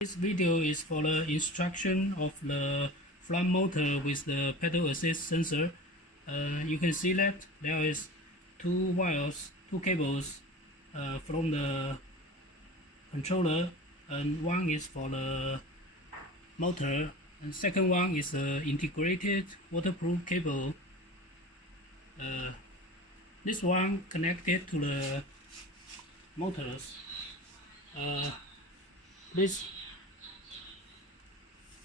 This video is for the instruction of the front motor with the pedal assist sensor. You can see that there is two cables from the controller, and one is for the motor, and second one is the integrated waterproof cable. This one connected to the motors.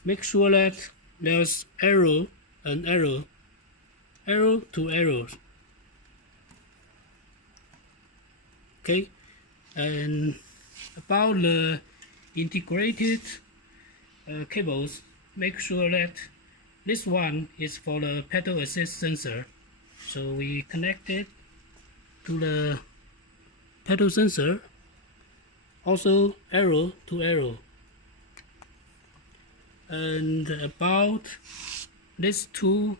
Make sure that there's arrow and arrow to arrow. Okay, and about the integrated cables, make sure that this one is for the pedal assist sensor. So we connect it to the pedal sensor, also arrow to arrow. And about these two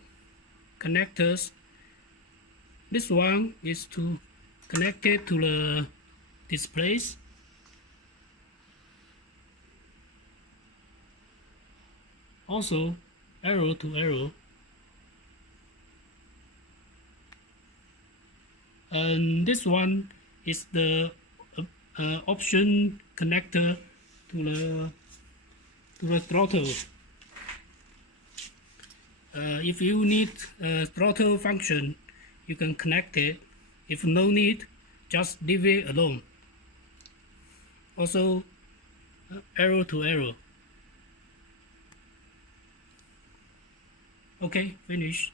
connectors, this one is to connect it to the displays, also arrow to arrow, and this one is the option connector to the throttle. If you need a throttle function, you can connect it. If no need, just leave it alone. Also arrow to arrow. Okay, finish.